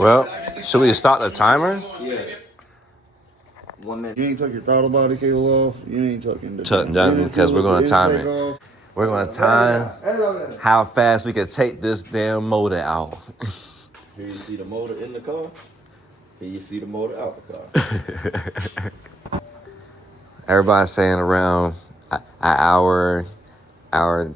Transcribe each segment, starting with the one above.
Well, should we start the timer? Yeah. 1 minute. You ain't took your throttle body cable off. You ain't taking the Done because we're gonna time it. We're gonna time how fast we can take this damn motor out. Here you see the motor in the car. Here you see the motor out the car. Everybody's saying around an hour 20s,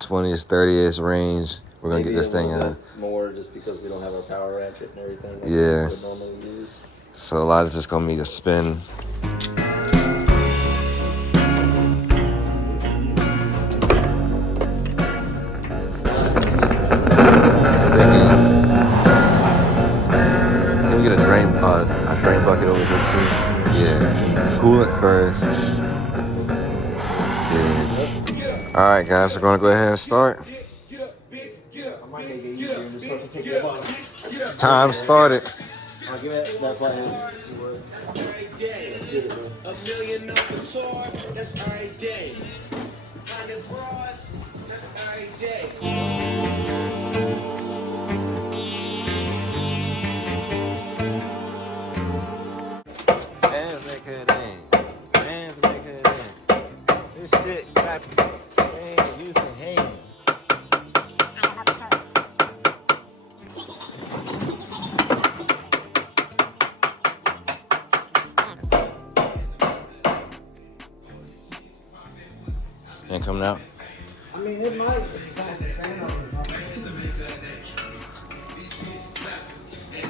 30s range. We're gonna get this thing out. More just because we don't have our power ratchet and everything. Like Yeah. we normally use. So a lot of just gonna be a spin. Can we get a drain bucket over here too? Yeah. Coolant first. Yeah. All right, guys, we're gonna go ahead and start. Time started. I'll give it that button. Let's get it, man. This shit, you got to use the hand. Ain't coming out? I mean, it might.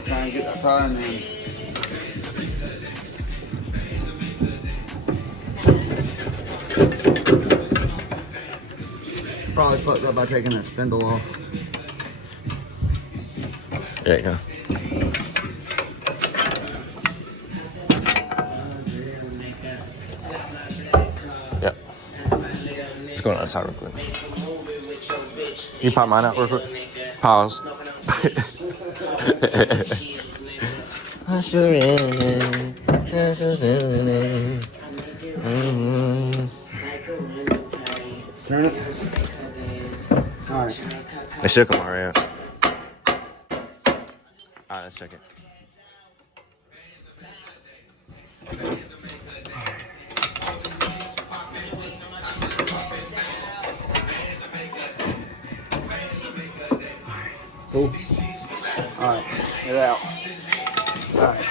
Try and get that fire in there. Probably fucked up by taking that spindle off. There you go. Yep. Let's go outside real quick. You pop mine out real quick? Pause. Turn it. Alright. It should come alright. Alright, let's check it. Cool. Alright, get it out. Alright.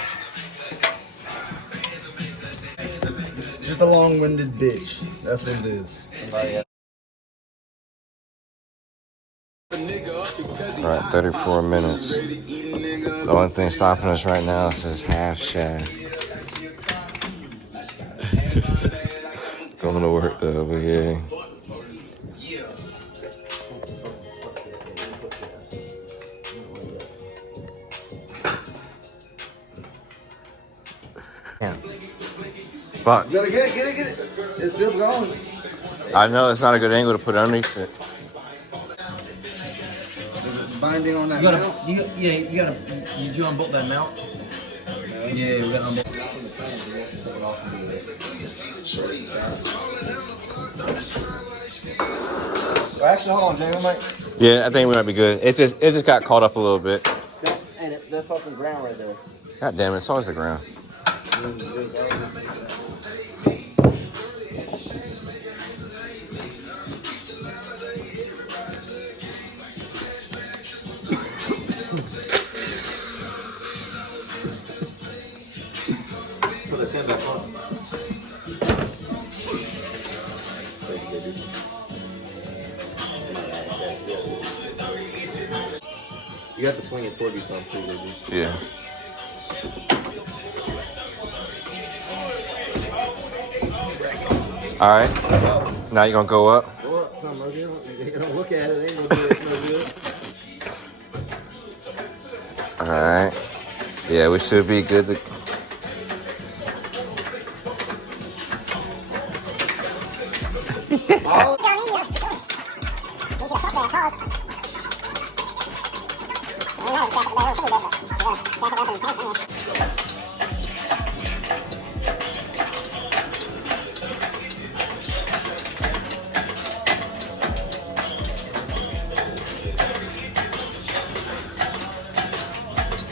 Just a long-winded bitch. That's what it is. Alright, 34 minutes. The only thing stopping us right now is this half shaft. Going to work though over here. Yeah. Fuck. You gotta get it. It's still going. I know it's not a good angle to put underneath it. Binding on that You mount? did you unbolt that mount? Yeah, we gotta unbolt. Well, actually, hold on, Jay. We might. Yeah, I think we might be good. It just got caught up a little bit. And that fucking ground right there. God damn it, it's always the ground. Put the 10 back on. You have to swing it toward you some too, baby. Yeah. All right. Now you're gonna go up. Go up, something right there. They're gonna look at it. They ain't gonna do it. It's no good. All right. Yeah, we should be good to.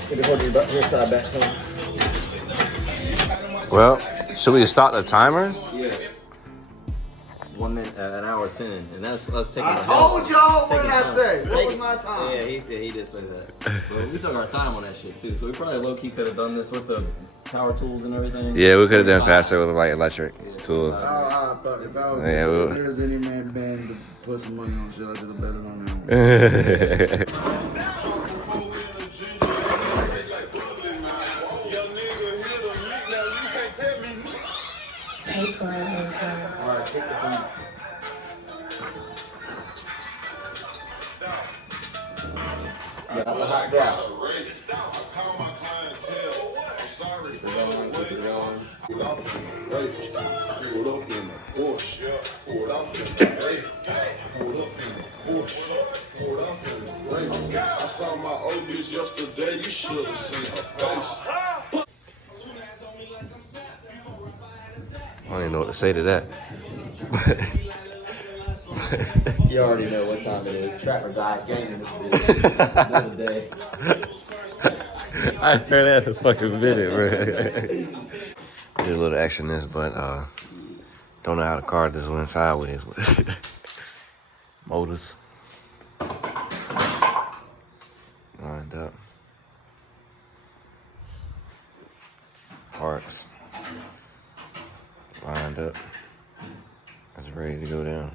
Get it hold your side back some. Well, should we start the timer? Yeah. 1 minute, an hour 10, and that's us taking. I told y'all what did I say? What was Taking- my time? Yeah, he did say that. But we took our time on that shit too, so we probably low key could have done this with the power tools and everything. Yeah, we could have done faster with like electric tools. I thought if I was Yeah, well- here's any man band to put some money on shit, I should have betted on that one. Alright, take the phone. Yeah, that's a hot job. I saw my old bitch yesterday, you should have seen her face. I don't even know what to say to that. You already know what time it is. Trapper died gang in this bitch. Another day. I heard that in a fucking minute, bro. Did a little action this, but don't know how the car just went sideways. Motors lined up. Parts lined up. It's ready to go down.